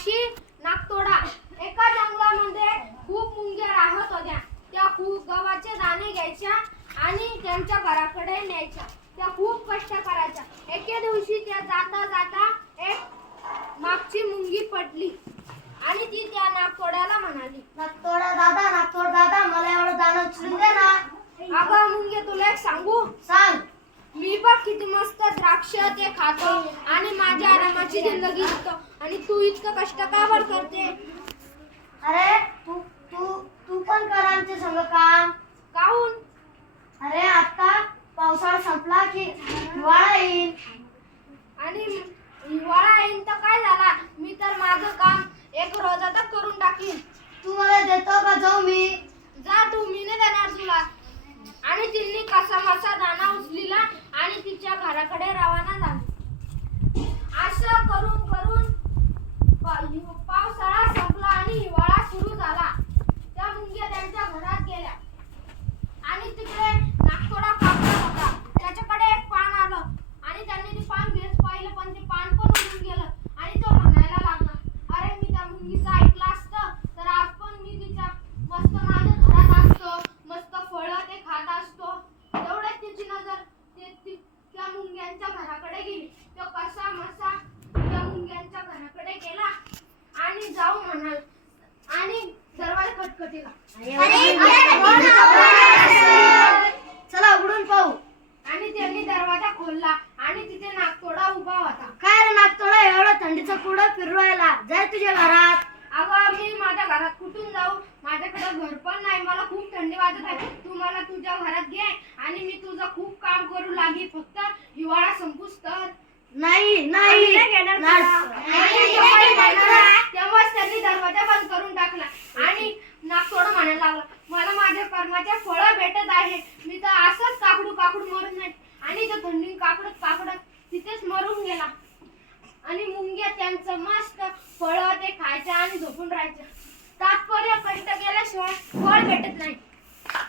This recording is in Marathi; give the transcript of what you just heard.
मावशी नागतोडा. एका जंगलामध्ये खूप मुंग्या राहत होत्या. त्या खूप गव्हाचे दाणे घ्यायच्या आणि त्यांच्या घराकडे न्यायच्या. त्या खूप कष्ट करायच्या. एके दिवशी त्या जाता जाता एक मागची मुंगी पडली आणि ती त्या नागतोड्याला म्हणाली, नागतोड दादा मला एवढं दाणं उचलून दे ना. अगं मुंगे, तुला एक सांगू? सांग. मी बघ किती मस्त द्राक्ष ते खातो आणि माझ्या आरामाची जिंदगी जगतो आणि तू इतकं कष्ट का बरं करते? अरे तू तू तू पण कर आमच्या संग काम. काहून? अरे आता पावसाळा संपला की हिवाळा येईल. आणि हिवाळा येईन तर काय झाला? मी तर माझं काम एक रोजातच करून टाकीन. तू मला देतो का जाऊ मी? जा तू, मी नाही देणार तुला. आणि तिने कसा मसा दाणा उचलिला आणि तिच्या घराकडे रवाना झाली. असं करून करून पावसाळा संपला आणि हिवाळा सुरू झाला. त्या मुंग्या त्यांच्या घरात गेल्या आणि तिकडे नागतोडा कापला होता. त्याच्याकडे एक पान आलं आणि त्यांनी ते पान घेत पाहिलं, पण ते पान पण उडून गेलं. आणि तो म्हणायला लागला, अरे मी त्या मुंगीचं ऐकलं असतं तर आज पण मी तिच्या मस्त माझ्या घरात असतो, मस्त फळं ते खात असतो. तेवढ्यात तिची नजर त्या मुंग्यांच्या घराकडे गेली. तो कसा मसा त्या मुंग्यांच्या घराकडे गेला आणि जाऊ म्हणाल आणि दरवाजा खटखटीला. चला उघडून पाहू. आणि त्यांनी दरवाजा खोलला आणि तिथे नागतोडा उभा होता. काय रे नागतोडा, एवढं थंडीचं कुठं फिरवायला? जाय तुझ्या घरात. अगं मी माझ्या घरात कुठून जाऊ? माझ्याकडे घर पण नाही, मला खूप थंडी वाजत आहे. तू मला तुझ्या घरात घे आणि मी तुझं खूप काम करू लागेल, फक्त हिवाळा संपूस तर. नाही तेव्हाच त्यांनी दरवाजा बंद करून टाकला आणि नागतोडा म्हणायला लागला, मला माझ्या कर्माच्या फळं भेटत आहे. मी तर असंच काकडू मरून नाही. आणि तो थंडी काकडत तिथेच मरून गेला. आणि मुंग्या त्यांचं मस्त फळं ते खायच्या आणि झोपून राहायच्या. तात्पर्य कष्ट केल्याशिवाय फळ भेटत नाही.